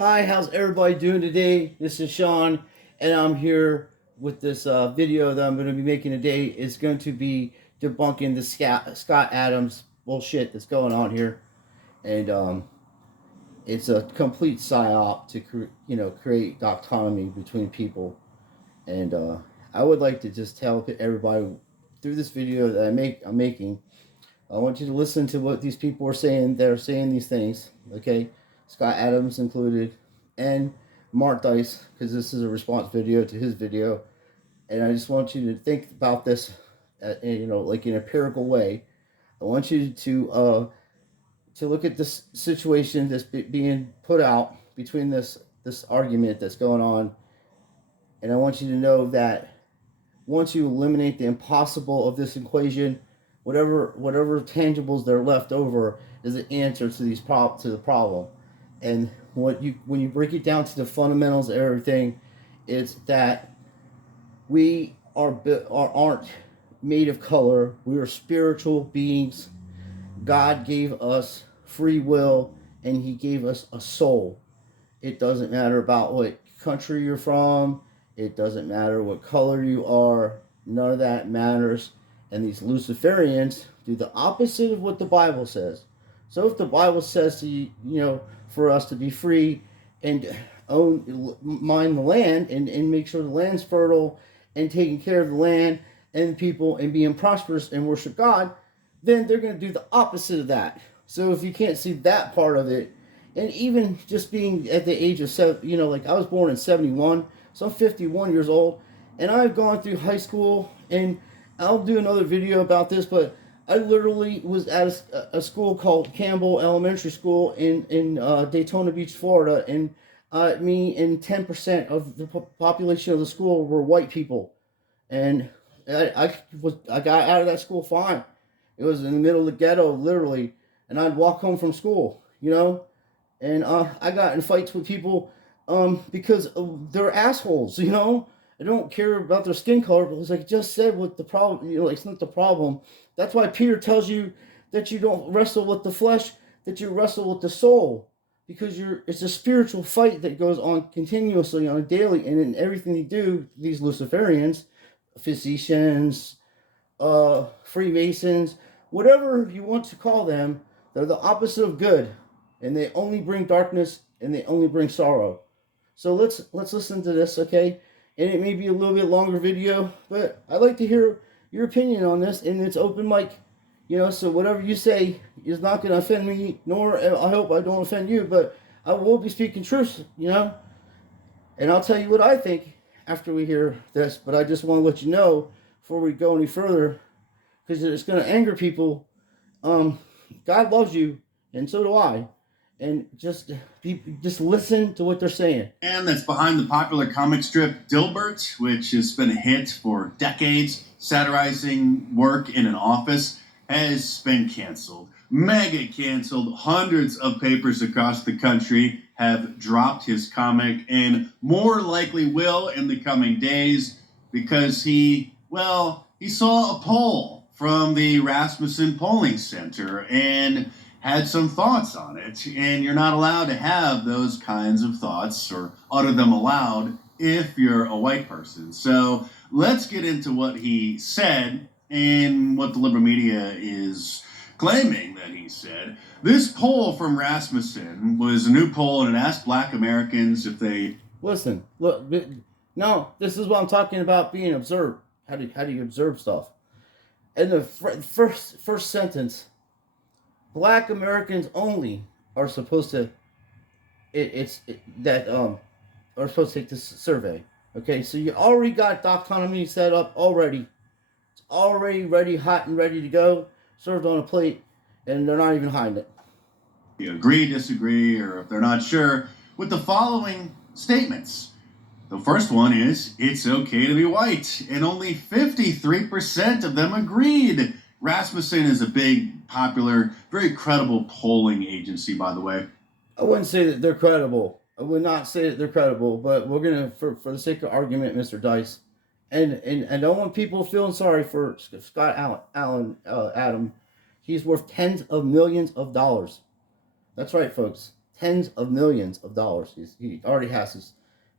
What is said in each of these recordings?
Hi, how's everybody doing today? This is Sean, and I'm here with this video that I'm going to be making today. It's going to be debunking the Scott Adams bullshit that's going on here, and it's a complete psy-op to create autonomy between people. And I would like to just tell everybody through this video that I'm making. I want you to listen to what these people are saying. They're saying these things, okay? Scott Adams included, and Mark Dice, because this is a response video to his video. And I just want you to think about this, like in an empirical way. I want you to look at this situation that's being put out between this argument that's going on, and I want you to know that once you eliminate the impossible of this equation, whatever tangibles that are left over is the answer to to the problem. And when you break it down to the fundamentals of everything, it's that aren't made of color. We are spiritual beings. God gave us free will, and He gave us a soul. It doesn't matter about what country you're from. It doesn't matter what color you are. None of that matters. And these Luciferians do the opposite of what the Bible says. So if the Bible says to for us to be free and mine the land and make sure the land's fertile and taking care of the land and the people and being prosperous and worship God, then they're going to do the opposite of that. So if you can't see that part of it, and even just being at the age of like I was born in 71, so I'm 51 years old, and I've gone through high school, and I'll do another video about this, but I literally was at a school called Campbell Elementary School in Daytona Beach, Florida, and me and 10% of the population of the school were white people, and I got out of that school fine. It was in the middle of the ghetto, literally, and I'd walk home from school. And I got in fights with people because they're assholes. I don't care about their skin color, but it's like I just said, what the problem, it's not the problem. That's why Peter tells you that you don't wrestle with the flesh, that you wrestle with the soul, because it's a spiritual fight that goes on continuously on a daily, and in everything they do, these Luciferians, physicians, Freemasons, whatever you want to call them, they're the opposite of good, and they only bring darkness and they only bring sorrow. So let's listen to this, okay? And it may be a little bit longer video, but I'd like to hear your opinion on this, and it's open mic. So whatever you say is not going to offend me, nor I hope I don't offend you, but I will be speaking truth. And I'll tell you what I think after we hear this, but I just want to let you know before we go any further, because it's going to anger people. Um, God loves you, and so do I. And just listen to what they're saying. And that's behind the popular comic strip Dilbert, which has been a hit for decades, satirizing work in an office, has been canceled. Mega canceled. Hundreds of papers across the country have dropped his comic, and more likely will in the coming days, because he saw a poll from the Rasmussen Polling Center and had some thoughts on it, and you're not allowed to have those kinds of thoughts or utter them aloud if you're a white person. So let's get into what he said and what the liberal media is claiming that he said. This poll from Rasmussen was a new poll, and it asked Black Americans if they... Listen, look, no, this is what I'm talking about, being observed. How do you observe stuff? In the first sentence, Black Americans only are supposed to are supposed to take this survey. Okay, so you already got autonomy set up already. It's already ready, hot and ready to go, served on a plate, and they're not even hiding it. You agree, disagree, or if they're not sure with the following statements. The first one is, it's okay to be white, and only 53% of them agreed. Rasmussen is a big, popular, very credible polling agency, by the way. I wouldn't say that they're credible. I would not say that they're credible, but we're gonna, for the sake of argument, Mr. Dice, and I don't want people feeling sorry for Scott Adam. He's worth tens of millions of dollars. That's right, folks. tens of millions of dollars. He already has his.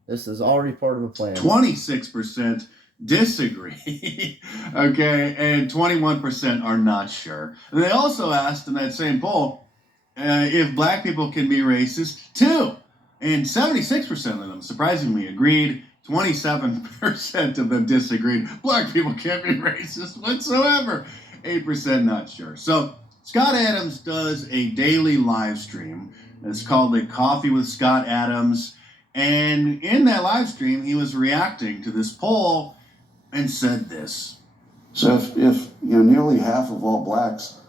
This is already part of a plan. 26% disagree. Okay, and 21% are not sure. And they also asked in that same poll if black people can be racist too. And 76% of them surprisingly agreed. 27% of them disagreed. Black people can't be racist whatsoever. 8% not sure. So Scott Adams does a daily live stream. It's called A Coffee with Scott Adams. And in that live stream, he was reacting to this poll and said this. So if nearly half of all blacks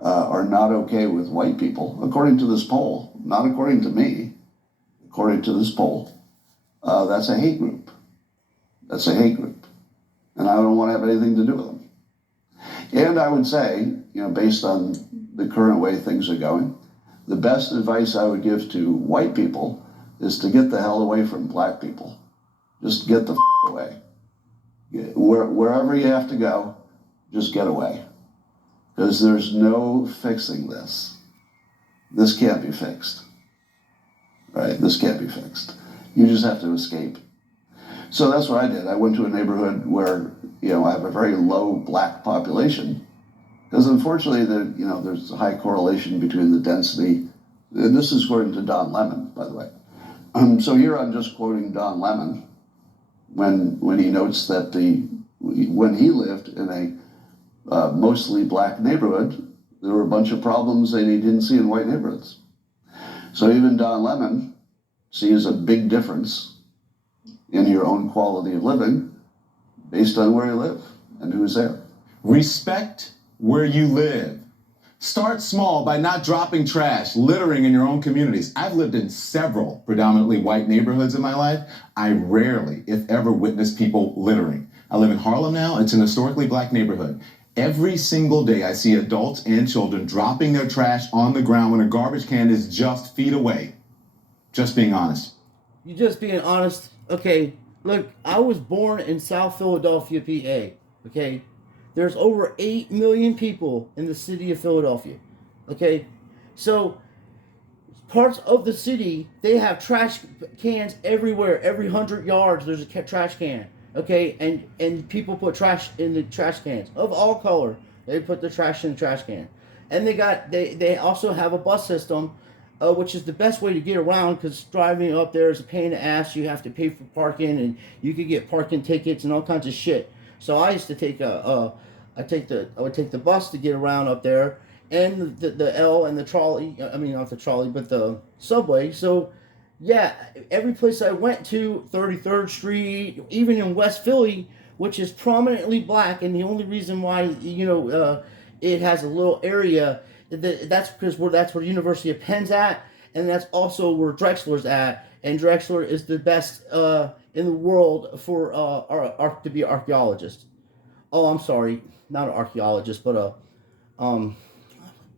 are not okay with white people, according to this poll, not according to me, according to this poll, that's a hate group. That's a hate group. And I don't want to have anything to do with them. And I would say, based on the current way things are going, the best advice I would give to white people is to get the hell away from black people. Just get the away. Wherever you have to go, just get away. Because there's no fixing this. This can't be fixed. Right? This can't be fixed. You just have to escape. So that's what I did. I went to a neighborhood where, I have a very low black population. Because unfortunately, there's a high correlation between the density. And this is according to Don Lemon, by the way. So here I'm just quoting Don Lemon when he notes that when he lived in a mostly black neighborhood, there were a bunch of problems that he didn't see in white neighborhoods. So even Don Lemon sees a big difference in your own quality of living based on where you live and who's there. Respect where you live. Start small by not dropping trash, littering in your own communities. I've lived in several predominantly white neighborhoods in my life. I rarely, if ever, witness people littering. I live in Harlem now. It's an historically black neighborhood. Every single day I see adults and children dropping their trash on the ground when a garbage can is just feet away. Just being honest. You just being honest. Okay, look, I was born in South Philadelphia, PA. Okay, there's over 8 million people in the city of Philadelphia. Okay, so parts of the city, they have trash cans everywhere. Every 100 yards, there's a trash can. Okay, and people put trash in the trash cans of all color. They put the trash in the trash can, and they also have a bus system, which is the best way to get around, because driving up there is a pain in the ass. You have to pay for parking, and you could get parking tickets and all kinds of shit. So I used to take I would take the bus to get around up there, and the L and the trolley. I mean, not the trolley, but the subway. So yeah, every place I went to, 33rd Street, even in West Philly, which is prominently black, and the only reason why it has a little area, that's because that's where University of Penn's at, and that's also where Drexler's at, and Drexler is the best in the world for to be an archaeologist. Oh, I'm sorry, not an archaeologist, but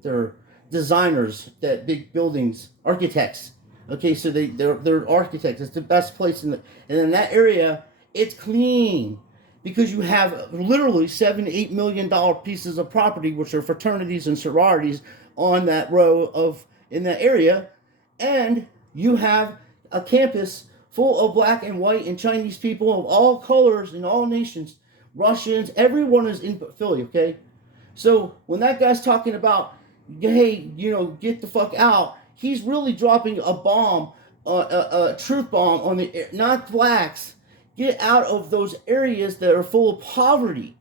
they're designers, that big buildings, architects. Okay, so they're architects. It's the best place and in that area, it's clean because you have literally $7-8 million pieces of property, which are fraternities and sororities on that row in that area, and you have a campus full of black and white and Chinese people of all colors and all nations, Russians. Everyone is in Philly. Okay, so when that guy's talking about, hey, get the fuck out, he's really dropping a bomb, a truth bomb on not blacks. Get out of those areas that are full of poverty.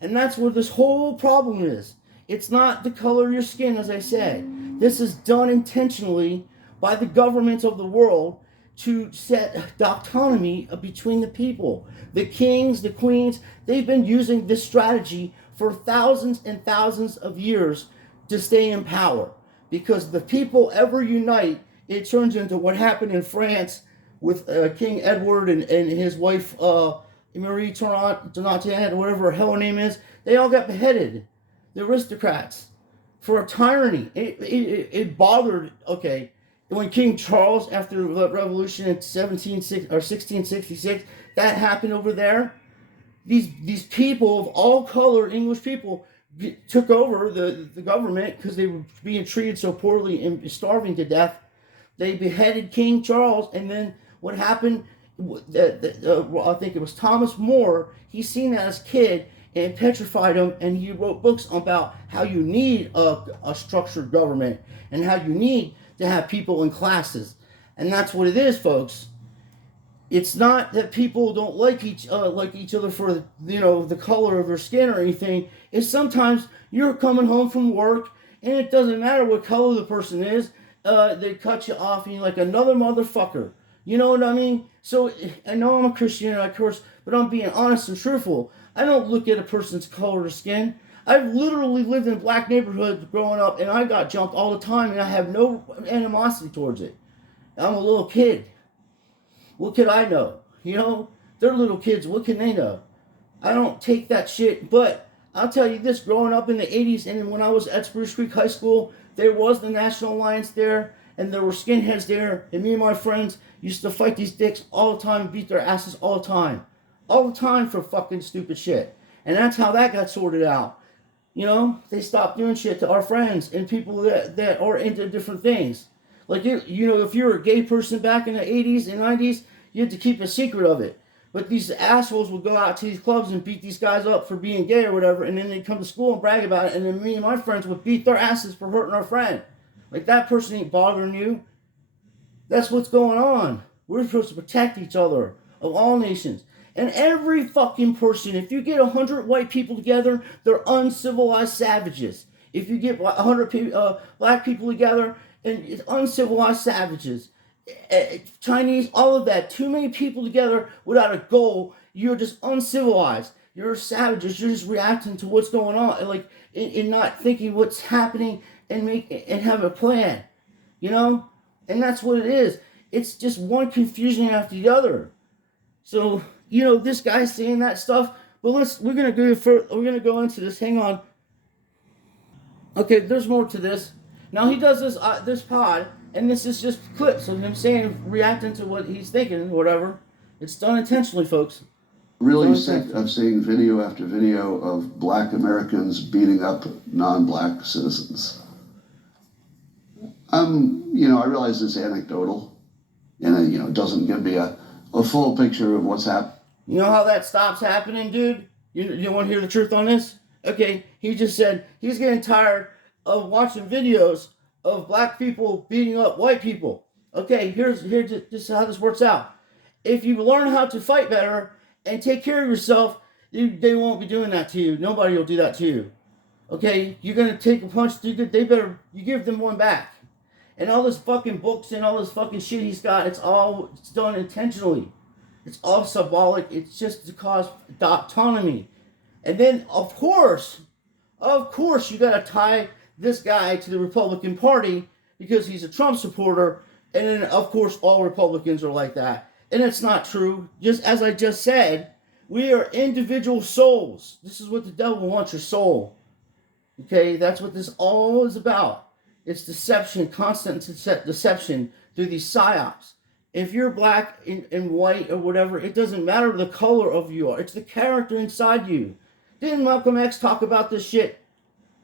And that's where this whole problem is. It's not the color of your skin, as I said. This is done intentionally by the governments of the world to set autonomy between the people. The kings, the queens, they've been using this strategy for thousands and thousands of years to stay in power. Because the people ever unite, it turns into what happened in France with King Edward and his wife Marie Antoinette, or whatever her hell her name is. They all got beheaded, the aristocrats, for a tyranny. It bothered. Okay, when King Charles, after the revolution in 1666, that happened over there. These people of all color, English people, took over the government because they were being treated so poorly and starving to death. They beheaded King Charles, and then what happened? I think it was Thomas More. He seen that as a kid and petrified him, and he wrote books about how you need a structured government and how you need to have people in classes, and that's what it is, folks. It's not that people don't like each other for the color of their skin or anything. It's sometimes you're coming home from work and it doesn't matter what color the person is. They cut you off and you're like another motherfucker. You know what I mean? So I know I'm a Christian, of course, but I'm being honest and truthful. I don't look at a person's color of skin. I've literally lived in black neighborhoods growing up, and I got jumped all the time, and I have no animosity towards it. I'm a little kid. What could I know? They're little kids. What can they know? I don't take that shit. But I'll tell you this, growing up in the 80s and when I was at Spruce Creek High School, there was the National Alliance there, and there were skinheads there, and me and my friends used to fight these dicks all the time and beat their asses all the time. All the time for fucking stupid shit. And that's how that got sorted out. They stopped doing shit to our friends and people that are into different things. Like, if you were a gay person back in the 80s and 90s, you had to keep a secret of it. But these assholes would go out to these clubs and beat these guys up for being gay or whatever, and then they'd come to school and brag about it, and then me and my friends would beat their asses for hurting our friend. Like, that person ain't bothering you. That's what's going on. We're supposed to protect each other of all nations. And every fucking person, if you get 100 white people together, they're uncivilized savages. If you get 100 black people together, and it's uncivilized savages. Chinese, all of that. Too many people together without a goal. You're just uncivilized. You're savages. You're just reacting to what's going on, and not thinking what's happening and have a plan. And that's what it is. It's just one confusion after the other. So this guy's saying that stuff. But we're gonna go into this. Hang on. Okay, there's more to this. Now he does this pod, and this is just clips of him reacting to what he's thinking, whatever. It's done intentionally, folks. Really sick of seeing video after video of black Americans beating up non-black citizens. I realize it's anecdotal, and it doesn't give me a full picture of what's happening. You know how that stops happening, dude? You want to hear the truth on this? Okay, he just said he's getting tired of watching videos of black people beating up white people. Okay, here's just how this works out. If you learn how to fight better and take care of yourself, they won't be doing that to you. Nobody will do that to you. Okay, you're gonna take a punch. You give them one back. And all this fucking books and all this fucking shit he's got, it's done intentionally. It's all symbolic. It's just to cause autonomy. And then, of course, you gotta tie this guy to the Republican Party because he's a Trump supporter, and then of course all Republicans are like that. And it's not true. Just as I just said, we are individual souls. This is what the devil wants, your soul. Okay, that's what this all is about. It's deception, constant deception through these Psy-Ops. If you're black and white or whatever, it doesn't matter the color of you are. It's the character inside you. Didn't Malcolm X talk about this shit?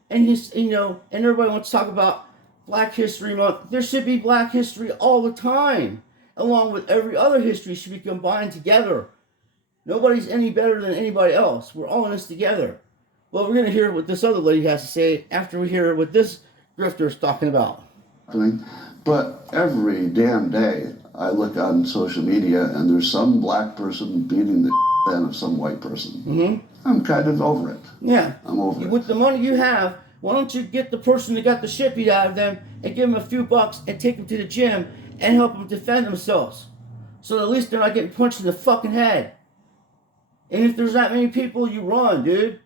And and everybody wants to talk about Black History Month. There should be Black history all the time, along with every other history should be combined together. Nobody's any better than anybody else. We're all in this together. Well, we're going to hear what this other lady has to say after we hear what this grifter is talking about. But every damn day I look on social media and there's some black person beating the out of some white person. Mm-hmm. I'm kind of over it. Yeah. I'm over it. With the money you have, why don't you get the person that got the shit beat out of them and give them a few bucks and take them to the gym and help them defend themselves? So at least they're not getting punched in the fucking head. And if there's that many people, you run, dude.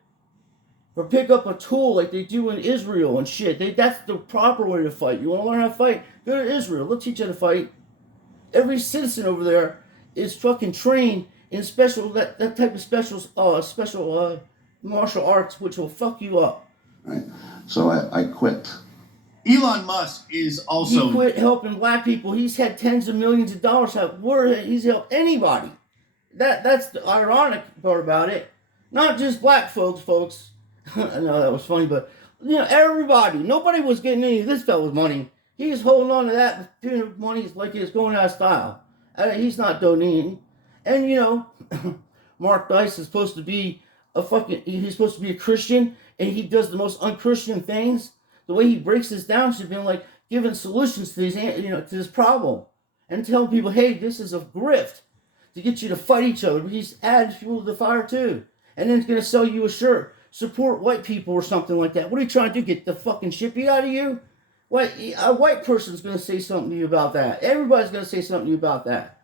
Or pick up a tool like they do in Israel and shit. That's the proper way to fight. You want to learn how to fight? Go to Israel. They'll teach you how to fight. Every citizen over there is fucking trained in that type of special martial arts, which will fuck you up. Right. So I quit. Elon Musk is also... He quit helping black people. He's had tens of millions of dollars. He's helped anybody. That's the ironic part about it. Not just black folks. I know that was funny, but everybody. Nobody was getting any of this fella's money. He's holding on to that money like it's going out of style. He's not donating. And, Mark Dice is supposed to be he's supposed to be a Christian, and he does the most unchristian things. The way he breaks this down should have been like giving solutions to to this problem, and telling people, hey, this is a grift to get you to fight each other. But he's adding fuel to the fire too, and then he's gonna sell you a shirt, support white people or something like that. What are you trying to do? Get the fucking shit beat out of you? What, a white person's gonna say something to you about that? Everybody's gonna say something to you about that.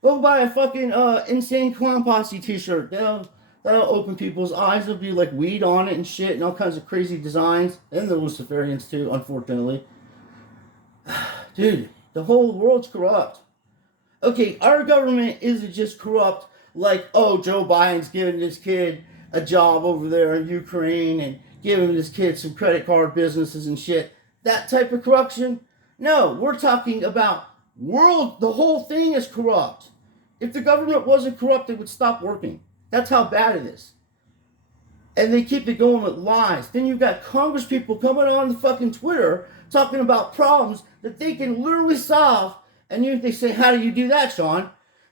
Go buy a fucking Insane Clown Posse t-shirt. That'll open people's eyes. There'll be like weed on it and shit and all kinds of crazy designs. And the Luciferians too, unfortunately. Dude, the whole world's corrupt. Okay, our government isn't just corrupt like, oh, Joe Biden's giving this kid a job over there in Ukraine and giving this kid some credit card businesses and shit. That type of corruption? No, we're talking about the whole thing is corrupt. If the government wasn't corrupt, it would stop working. That's how bad it is. And they keep it going with lies. Then you've got Congress people coming on the fucking Twitter talking about problems that they can literally solve. And they say, how do you do that, Sean?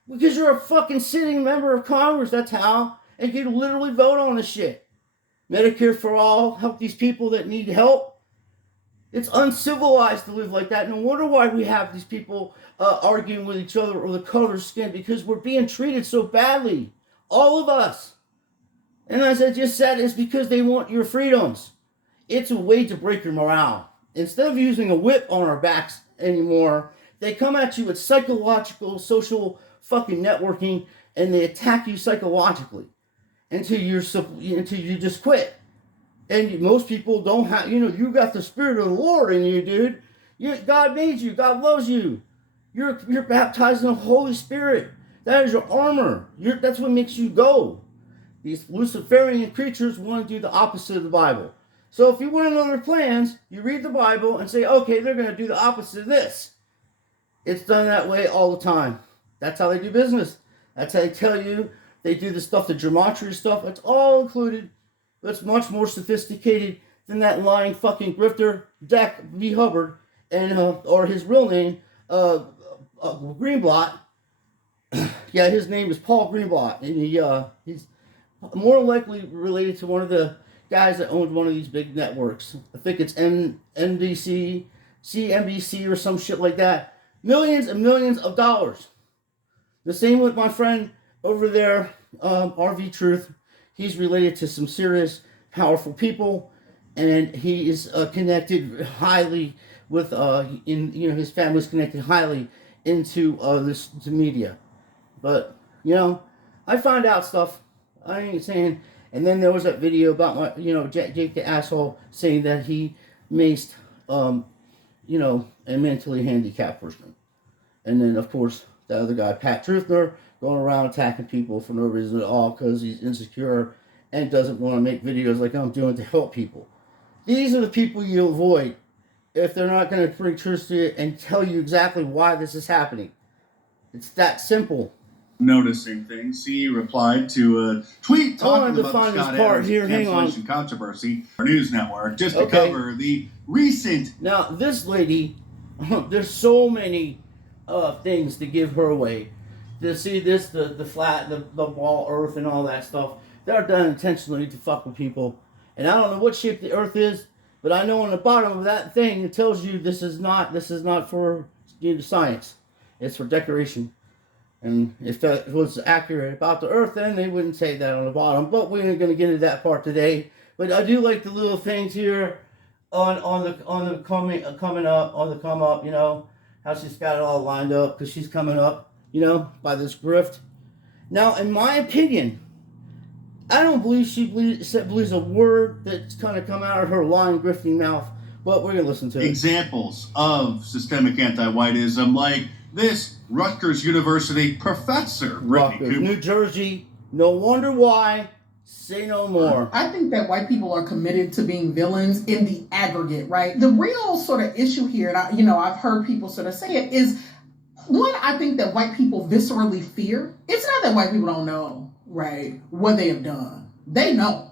Because you're a fucking sitting member of Congress, that's how. And you can literally vote on this shit. Medicare for all, help these people that need help. It's uncivilized to live like that. No wonder why we have these people arguing with each other over the color of skin, because we're being treated so badly. All of us. And as I just said, it's because they want your freedoms. It's a way to break your morale. Instead of using a whip on our backs anymore, they come at you with psychological, social fucking networking, and they attack you psychologically until you just quit. And most people don't have, you got the Spirit of the Lord in you, dude. God made you. God loves you. You're baptized in the Holy Spirit. That is your armor. That's what makes you go. These Luciferian creatures want to do the opposite of the Bible. So if you want to know their plans, you read the Bible and say, okay, they're going to do the opposite of this. It's done that way all the time. That's how they do business. That's how they tell you. They do the stuff, the gematria stuff. It's all included. But it's much more sophisticated than that lying fucking grifter, Dak V. Hubbard, and or his real name, Greenblatt. Yeah, his name is Paul Greenblatt, and he's more likely related to one of the guys that owned one of these big networks. I think it's NBC, CNBC, or some shit like that. Millions and millions of dollars. The same with my friend over there, RV Truth. He's related to some serious, powerful people, and he is connected highly with his family's connected highly into the media. But I find out stuff. I ain't saying. And then there was that video about my Jake the asshole saying that he maced a mentally handicapped person, and then of course the other guy, Pat Truthner, going around attacking people for no reason at all because he's insecure and doesn't want to make videos like I'm doing to help people. These are the people you avoid if they're not going to bring truth to you and tell you exactly why this is happening. It's that simple. Noticing things, he replied to a tweet talking about the Scott Adams cancellation controversy. Our news network just to cover the recent. Now this lady, there's so many things to give her away. To see this, the flat, the wall Earth, and all that stuff. They're done intentionally to fuck with people. And I don't know what shape the Earth is, but I know on the bottom of that thing it tells you this is not for science. It's for decoration. And if that was accurate about the Earth, then they wouldn't say that on the bottom. But we ain't going to get into that part today. But I do like the little things here on the come up. How she's got it all lined up because she's coming up, by this grift. Now, in my opinion, I don't believe she believes a word that's kind of come out of her lying, grifting mouth. But we're going to listen to it. Examples of systemic anti-whiteism, like this Rutgers University professor, Rutgers, New Jersey. No wonder why. Say no more. I think that white people are committed to being villains in the aggregate, right? The real sort of issue here, and I've heard people sort of say it, is one, I think that white people viscerally fear. It's not that white people don't know, right, what they have done. They know.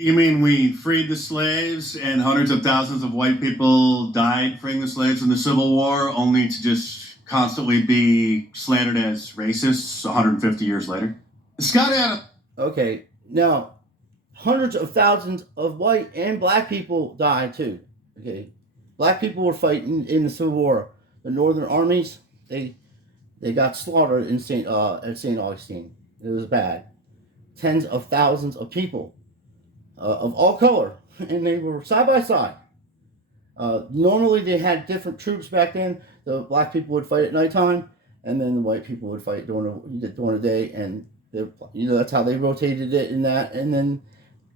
You mean we freed the slaves and hundreds of thousands of white people died freeing the slaves in the Civil War, only to just constantly be slandered as racists 150 years later? Scott Adams. Okay, now hundreds of thousands of white and black people died too. Okay, black people were fighting in the Civil War. The Northern armies, they got slaughtered in St. Augustine. It was bad. Tens of thousands of people of all color, and they were side by side. Normally, they had different troops back then. The black people would fight at nighttime, and then the white people would fight during the day. And that's how they rotated it in that. And then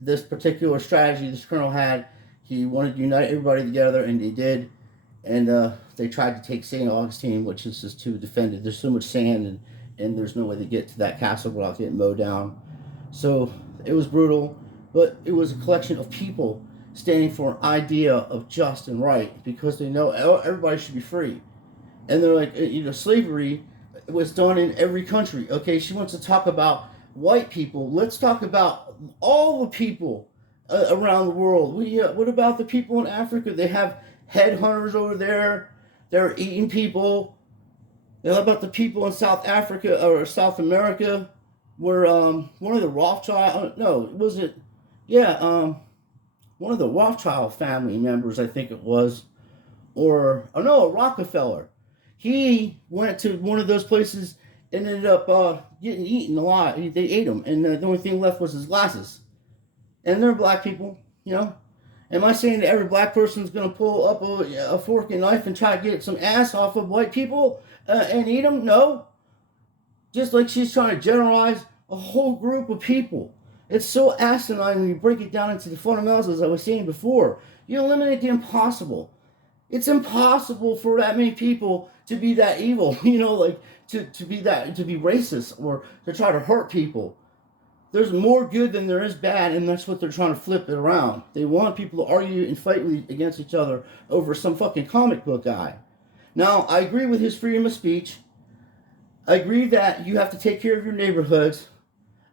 this particular strategy this colonel had, he wanted to unite everybody together, and they did. And they tried to take St. Augustine, which is just too defended. There's so much sand, and there's no way to get to that castle without getting mowed down. So it was brutal, but it was a collection of people standing for an idea of just and right, because they know everybody should be free. And they're like, slavery was done in every country. Okay, she wants to talk about white people. Let's talk about all the people around the world. What about the people in Africa? They have headhunters over there. They're eating people. What about the people in South Africa or South America, where one of the Rothschild, one of the Rothschild family members, I think it was, a Rockefeller. He went to one of those places and ended up getting eaten alive. They ate him, and the only thing left was his glasses. And they're black people, Am I saying that every black person is going to pull up a fork and knife and try to get some ass off of white people and eat them? No. Just like she's trying to generalize a whole group of people. It's so asinine when you break it down into the fundamentals, as I was saying before. You eliminate the impossible. It's impossible for that many people to be that evil, to be racist or to try to hurt people. There's more good than there is bad, and that's what they're trying to flip it around. They want people to argue and fight against each other over some fucking comic book guy. Now, I agree with his freedom of speech. I agree that you have to take care of your neighborhoods.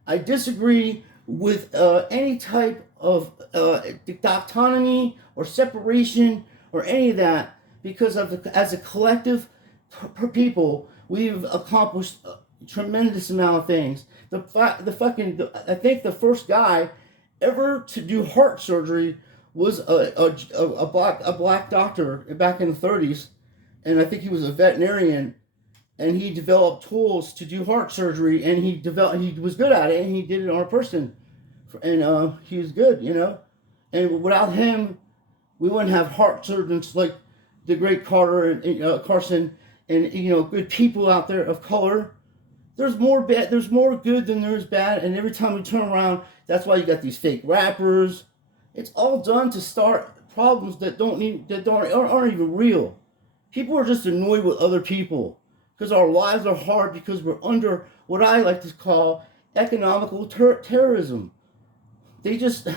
I disagree with any type of dichotomy or separation or any of that, because as a collective people, we've accomplished a tremendous amount of things. I think the first guy ever to do heart surgery was a black doctor back in the 30s, and I think he was a veterinarian, and he developed tools to do heart surgery, and he was good at it, and he did it on a person, and he was good, and without him, we wouldn't have heart surgeons like the great Carson, and good people out there of color. There's more good than there is bad, and every time we turn around, that's why you got these fake rappers. It's all done to start problems that aren't even real. People are just annoyed with other people because our lives are hard, because we're under what I like to call economical terrorism. They just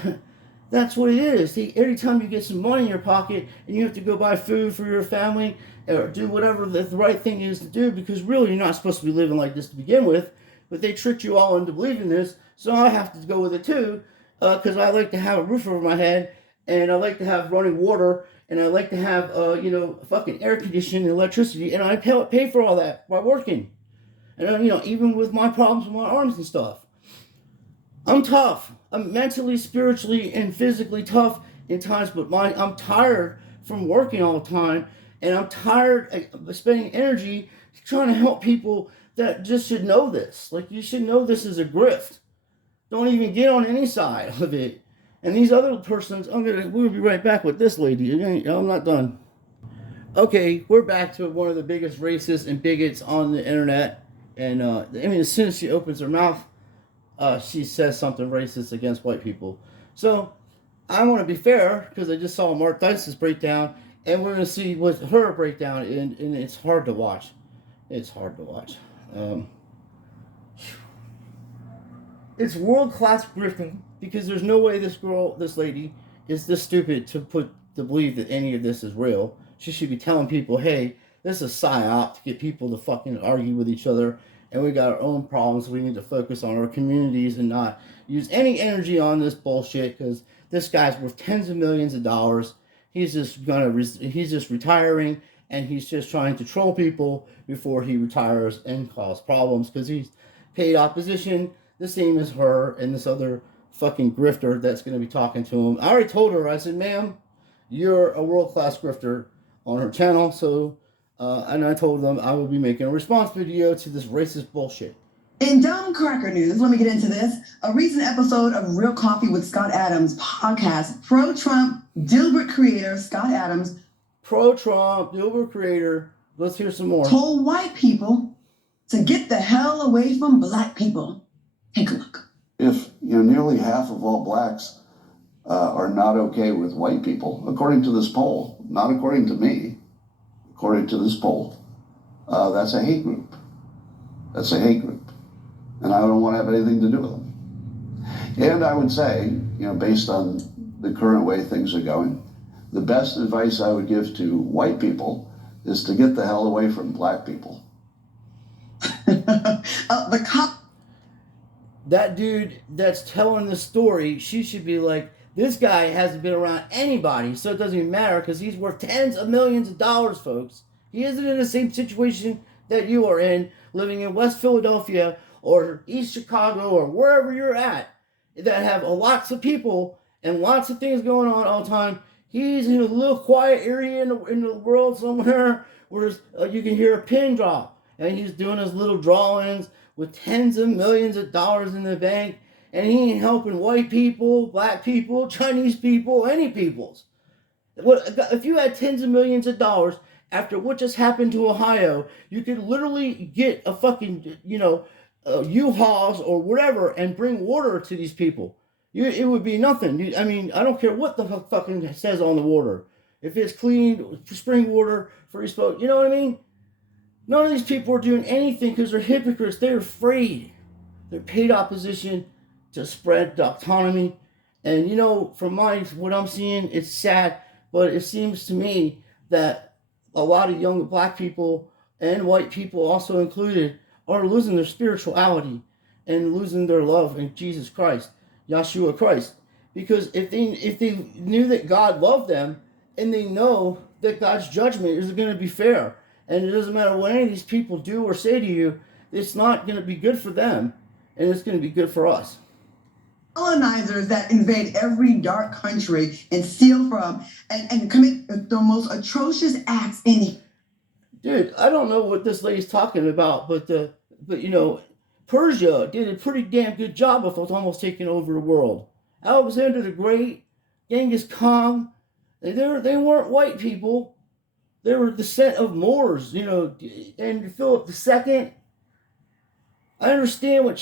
that's what it is. Every time you get some money in your pocket and you have to go buy food for your family or do whatever the right thing is to do, because really you're not supposed to be living like this to begin with, but they tricked you all into believing this, so I have to go with it too, because I like to have a roof over my head, and I like to have running water, and I like to have fucking air conditioning and electricity, and I pay for all that by working, and even with my problems with my arms and stuff. I'm tough. I'm mentally, spiritually, and physically tough in times, but I'm tired from working all the time, and I'm tired of spending energy trying to help people that just should know this. Like, you should know this is a grift. Don't even get on any side of it. And these other persons, we're gonna be right back with this lady. I'm not done. Okay, we're back to one of the biggest racists and bigots on the internet, and as soon as she opens her mouth, she says something racist against white people. So I want to be fair, because I just saw Mark Dice's breakdown, and we're going to see with her breakdown, and it's hard to watch. It's hard to watch. It's world-class grifting, because there's no way this lady, is this stupid to believe that any of this is real. She should be telling people, hey, this is a Psy-Op to get people to fucking argue with each other and we got our own problems. We need to focus on our communities and not use any energy on this bullshit, because this guy's worth tens of millions of dollars. He's just retiring, and he's just trying to troll people before he retires and cause problems, because he's paid opposition the same as her and this other fucking grifter that's going to be talking to him. I already told her, I said, ma'am, you're a world-class grifter on her channel, so and I told them I will be making a response video to this racist bullshit. In dumb cracker news, let me get into this. A recent episode of Real Coffee with Scott Adams podcast, pro-Trump Dilbert creator Scott Adams, pro-Trump Dilbert creator, let's hear some more, told white people to get the hell away from black people. Take a look. If nearly half of all blacks are not okay with white people, according to this poll, not according to me, according to this poll, that's a hate group. That's a hate group. And I don't want to have anything to do with them. And I would say, based on the current way things are going, the best advice I would give to white people is to get the hell away from black people. That dude that's telling the story, she should be like, this guy hasn't been around anybody, so it doesn't even matter, because he's worth tens of millions of dollars, folks. He isn't in the same situation that you are in, living in West Philadelphia or East Chicago or wherever you're at, that have lots of people and lots of things going on all the time. He's in a little quiet area in the world somewhere where you can hear a pin drop, and he's doing his little drawings with tens of millions of dollars in the bank, and he ain't helping white people, black people, Chinese people, any peoples. If you had tens of millions of dollars after what just happened to Ohio, you could literally get a fucking, U-Hauls or whatever and bring water to these people. It would be nothing. I don't care what the fucking says on the water. If it's clean spring water for these folks, you know what I mean? None of these people are doing anything because they're hypocrites. They're afraid. They're paid opposition to spread the autonomy. And, from what I'm seeing, it's sad, but it seems to me that a lot of young black people and white people also included are losing their spirituality and losing their love in Jesus Christ, Yeshua Christ. Because if they knew that God loved them, and they know that God's judgment is going to be fair, and it doesn't matter what any of these people do or say to you, it's not going to be good for them, and it's going to be good for us. Colonizers that invade every dark country and steal from and commit the most atrocious acts in. Dude, I don't know what this lady's talking about, but Persia did a pretty damn good job of almost taking over the world. Alexander the Great, Genghis Khan, they weren't white people. They were descent of Moors, and Philip II. I understand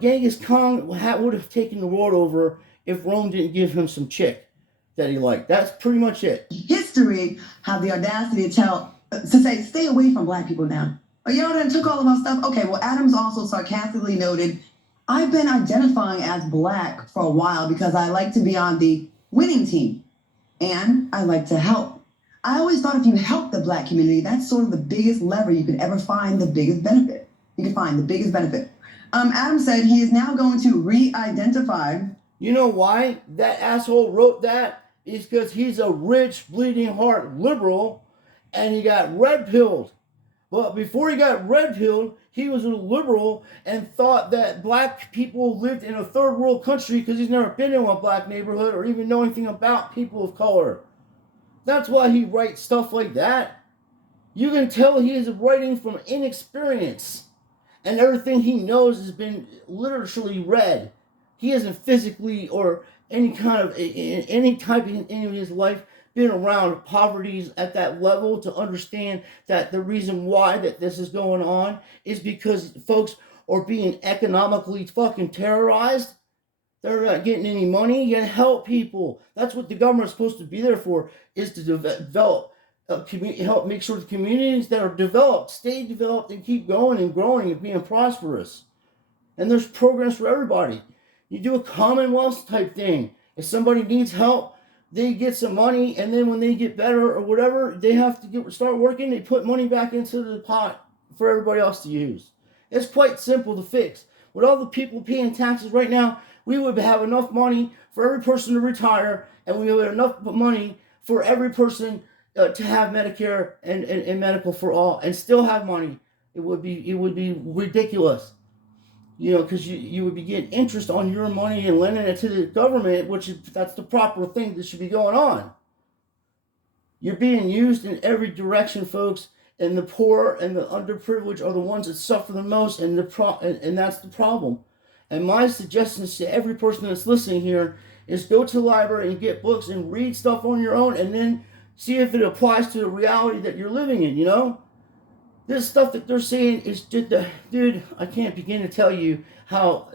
Genghis Khan would have taken the world over if Rome didn't give him some chick that he liked. That's pretty much it. History have the audacity to say, stay away from black people now. Y'all done took all of our stuff. Okay, well, Adams also sarcastically noted, I've been identifying as black for a while because I like to be on the winning team, and I like to help. I always thought if you help the black community, that's sort of the biggest lever you could ever find the biggest benefit. Adams said he is now going to re-identify. You know why that asshole wrote that? Is because he's a rich, bleeding heart liberal, and he got red-pilled. But before he got red-pilled, he was a liberal and thought that black people lived in a third world country because he's never been in a black neighborhood or even know anything about people of color. That's why he writes stuff like that. You can tell he is writing from inexperience, and everything he knows has been literally read. He hasn't physically or any type in his life been around poverty at that level to understand that the reason why that this is going on is because folks are being economically fucking terrorized. They're not getting any money. You gotta help people. That's what the government's supposed to be there for, is to develop, help make sure the communities that are developed stay developed and keep going and growing and being prosperous. And there's programs for everybody. You do a Commonwealth type thing. If somebody needs help, they get some money, and then when they get better or whatever, they have to start working. They put money back into the pot for everybody else to use. It's quite simple to fix. With all the people paying taxes right now, we would have enough money for every person to retire, and we would have enough money for every person to have Medicare and medical for all, and still have money. It would be ridiculous, because you would be getting interest on your money and lending it to the government, that's the proper thing that should be going on. You're being used in every direction, folks, and the poor and the underprivileged are the ones that suffer the most, and that's the problem. And my suggestions to every person that's listening here is go to the library and get books and read stuff on your own, and then see if it applies to the reality that you're living in, This stuff that they're saying is just, dude, I can't begin to tell you how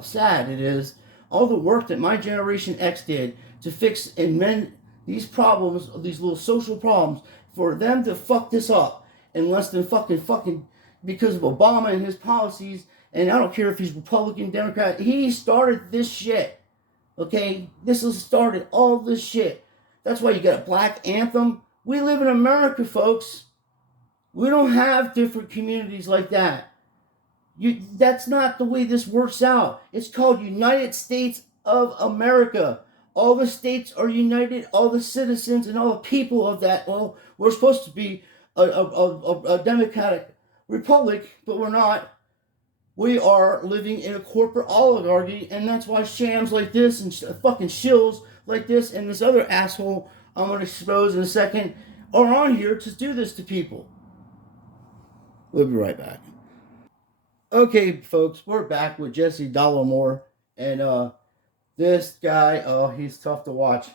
sad it is. All the work that my Generation X did to fix and mend these problems, these little social problems, for them to fuck this up in less than fucking because of Obama and his policies. And I don't care if he's Republican, Democrat, he started this shit. Okay? This has started all this shit. That's why you got a black anthem. We live in America, folks. We don't have different communities like that. That's not the way this works out. It's called United States of America. All the states are united, all the citizens and all the people of that. Well, we're supposed to be a democratic republic, but we're not. We are living in a corporate oligarchy, and that's why shams like this and fucking shills like this and this other asshole I'm going to expose in a second are on here to do this to people. We'll be right back. Okay, folks, we're back with Jesse Dollamore, and this guy, he's tough to watch.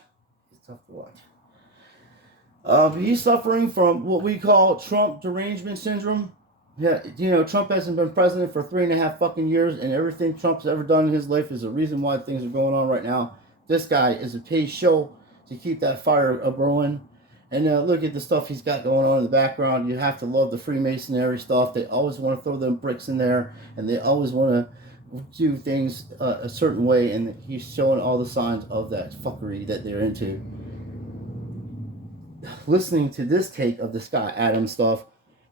He's suffering from what we call Trump derangement syndrome. Yeah, Trump hasn't been president for 3.5 fucking years, and everything Trump's ever done in his life is the reason why things are going on right now. This guy is a paid show to keep that fire brewing. And look at the stuff he's got going on in the background. You have to love the Freemasonry stuff. They always want to throw them bricks in there, and they always want to do things a certain way, and he's showing all the signs of that fuckery that they're into. Listening to this take of the Scott Adams stuff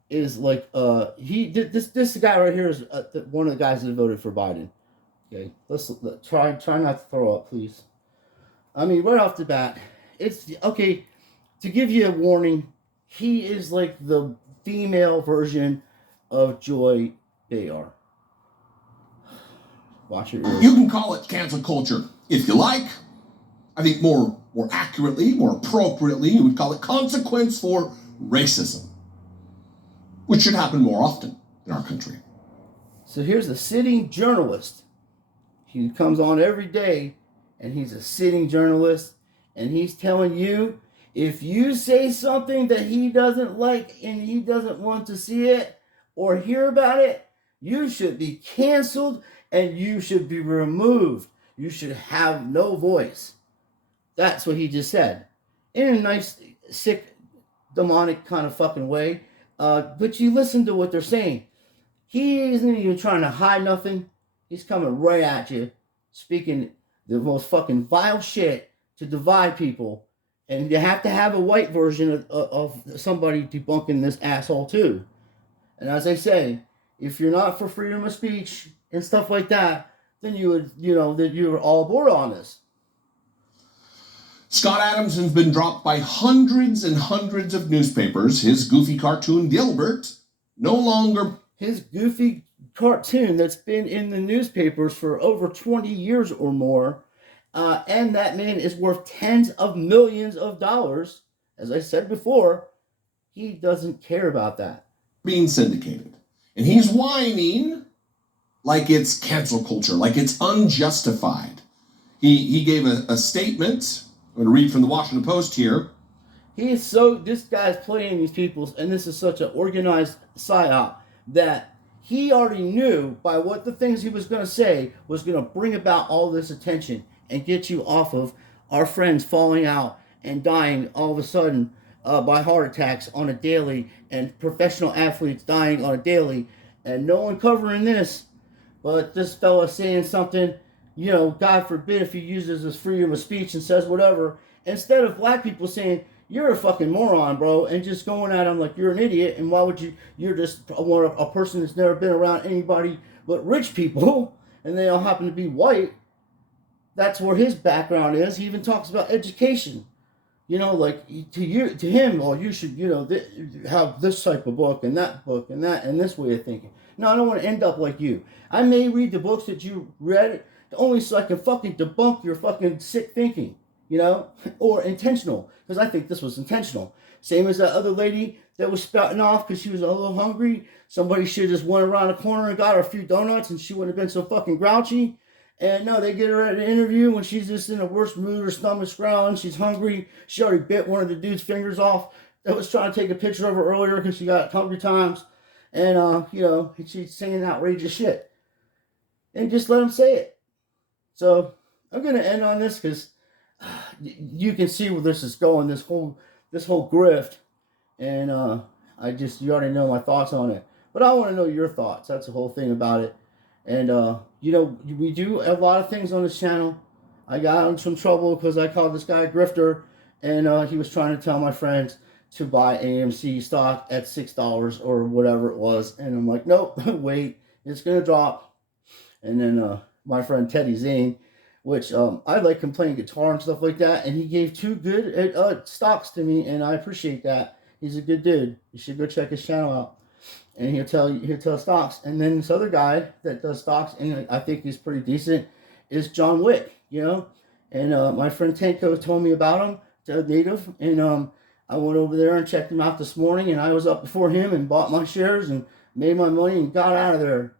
is like this guy right here is one of the guys that voted for Biden. Okay, let's try not to throw up, please. I mean, right off the bat, it's okay. To give you a warning, he is like the female version of Joy Behar. Watch your ears. You can call it cancel culture if you like. I think more accurately, more appropriately, you would call it consequence for racism, which should happen more often in our country. So here's a sitting journalist. He comes on every day, and he's a sitting journalist, and he's telling you, if you say something that he doesn't like and he doesn't want to see it or hear about it, you should be canceled and you should be removed. You should have no voice. That's what he just said. In a nice, sick, demonic kind of fucking way. But you listen to what they're saying. He isn't even trying to hide nothing. He's coming right at you, speaking the most fucking vile shit to divide people. And you have to have a white version of somebody debunking this asshole too. And as I say, if you're not for freedom of speech and stuff like that, then you would, that you're all aboard on this. Scott Adams has been dropped by hundreds and hundreds of newspapers. His goofy cartoon, Gilbert, no longer... His goofy cartoon that's been in the newspapers for over 20 years or more, and that man is worth tens of millions of dollars. As I said before, he doesn't care about that. Being syndicated. And he's whining like it's cancel culture, like it's unjustified. He gave a statement. I'm going to read from the Washington Post here. This guy's playing these people, and this is such an organized Psy-Op that he already knew by what the things he was going to say was going to bring about all this attention and get you off of our friends falling out and dying all of a sudden by heart attacks on a daily, and professional athletes dying on a daily, and no one covering this. But this fella saying something, God forbid if he uses his freedom of speech and says whatever, instead of black people saying, you're a fucking moron, bro, and just going at him like you're an idiot. And why would you're just a person that's never been around anybody but rich people, and they all happen to be white. That's where his background is. He even talks about education. Like to him, well, you should, have this type of book and that book and that and this way of thinking. No, I don't want to end up like you. I may read the books that you read only so I can fucking debunk your fucking sick thinking, or intentional, because I think this was intentional. Same as that other lady that was spouting off because she was a little hungry. Somebody should have just went around the corner and got her a few donuts, and she wouldn't have been so fucking grouchy. And no, they get her at an interview when she's just in the worst mood, her stomach's growling, she's hungry. She already bit one of the dude's fingers off that was trying to take a picture of her earlier because she got hungry times. And, she's saying outrageous shit. And just let him say it. So, I'm going to end on this because you can see where this is going, this whole grift. And you already know my thoughts on it. But I want to know your thoughts. That's the whole thing about it. And, we do a lot of things on this channel. I got in some trouble because I called this guy a grifter, and he was trying to tell my friends to buy AMC stock at $6 or whatever it was. And I'm like, nope, wait, it's going to drop. And then my friend Teddy Zane, which I like him playing guitar and stuff like that, and he gave 2 good stocks to me, and I appreciate that. He's a good dude. You should go check his channel out. And he'll tell stocks. And then this other guy that does stocks, and I think he's pretty decent, is John Wick, And my friend Tanko told me about him, the native, and I went over there and checked him out this morning, and I was up before him and bought my shares and made my money and got out of there.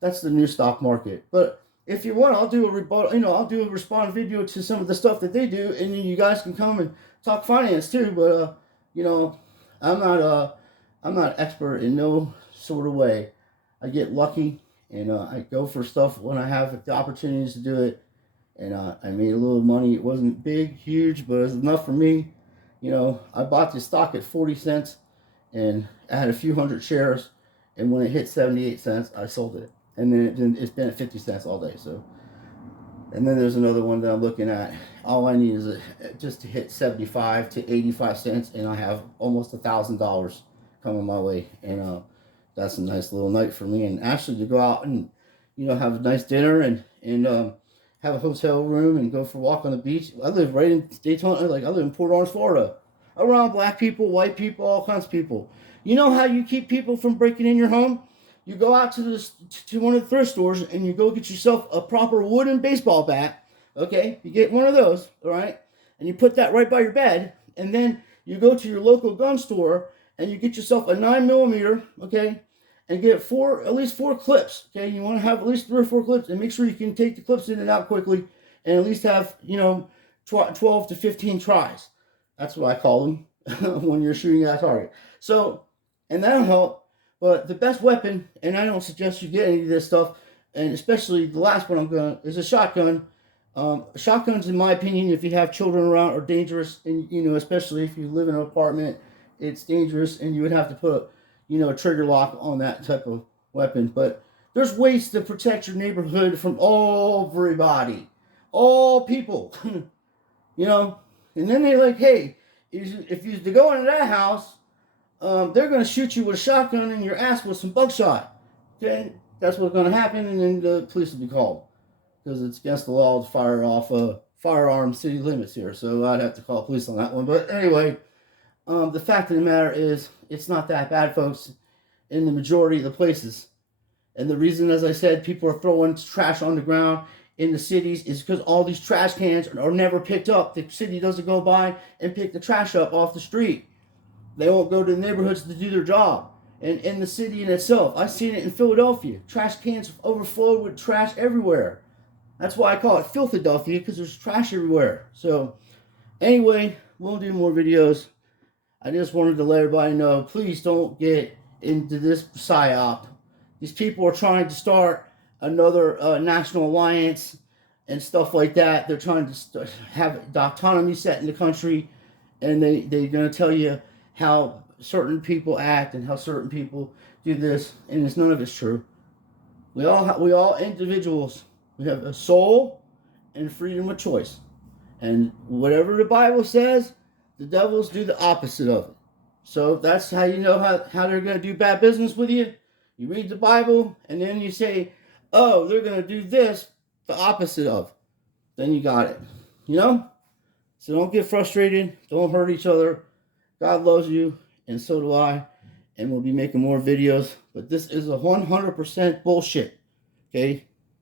That's the new stock market. But if you want, I'll do a rebuttal, I'll do a respond video to some of the stuff that they do, and then you guys can come and talk finance too. But I'm not expert in no sort of way. I get lucky, and I go for stuff when I have the opportunities to do it. And I made a little money. It wasn't big, huge, but it was enough for me. I bought this stock at 40 cents, and I had a few hundred shares. And when it hit 78 cents, I sold it. And then it's been at 50 cents all day. So, and then there's another one that I'm looking at. All I need is just to hit 75 to 85 cents, and I have almost $1,000 coming my way. And that's a nice little night for me. And actually to go out and have a nice dinner and have a hotel room and go for a walk on the beach. I live right in Daytona. I live in Port Orange, Florida, around black people, white people, all kinds of people. You know how you keep people from breaking in your home? You go out to one of the thrift stores and you go get yourself a proper wooden baseball bat. Okay, you get one of those, all right, and you put that right by your bed, and then you go to your local gun store and you get yourself a 9mm, okay, and get at least four clips, okay. You want to have at least 3 or 4 clips, and make sure you can take the clips in and out quickly, and at least have 12 to 15 tries. That's what I call them when you're shooting at a target. So, and that'll help. But the best weapon, and I don't suggest you get any of this stuff, and especially the last one is a shotgun. Shotguns, in my opinion, if you have children around, are dangerous, and especially if you live in an apartment, it's dangerous, and you would have to put a trigger lock on that type of weapon. But there's ways to protect your neighborhood from everybody, all people, And then they're like, hey, if you to go into that house, they're going to shoot you with a shotgun in your ass with some buckshot. Okay, that's what's going to happen, and then the police will be called because it's against the law to fire off firearms city limits here. So I'd have to call police on that one. But anyway, the fact of the matter is, it's not that bad, folks, in the majority of the places. And the reason, as I said, people are throwing trash on the ground in the cities is because all these trash cans are never picked up. The city doesn't go by and pick the trash up off the street. They won't go to the neighborhoods to do their job. And in the city in itself, I've seen it in Philadelphia. Trash cans overflow with trash everywhere. That's why I call it Philadelphia, because there's trash everywhere. So, anyway, we'll do more videos. I just wanted to let everybody know, please don't get into this Psy-Op. These people are trying to start another national alliance and stuff like that. They're trying to have the autonomy set in the country, and they're going to tell you how certain people act and how certain people do this, and none of it's true. We all individuals. We have a soul and freedom of choice, and whatever the Bible says, The devils do the opposite of it. So that's how you know how they're going to do bad business with you. You read the Bible, and then you say, oh, they're going to do this, the opposite of. Then you got it. You know? So don't get frustrated. Don't hurt each other. God loves you, and so do I. And we'll be making more videos. But this is 100% bullshit. Okay?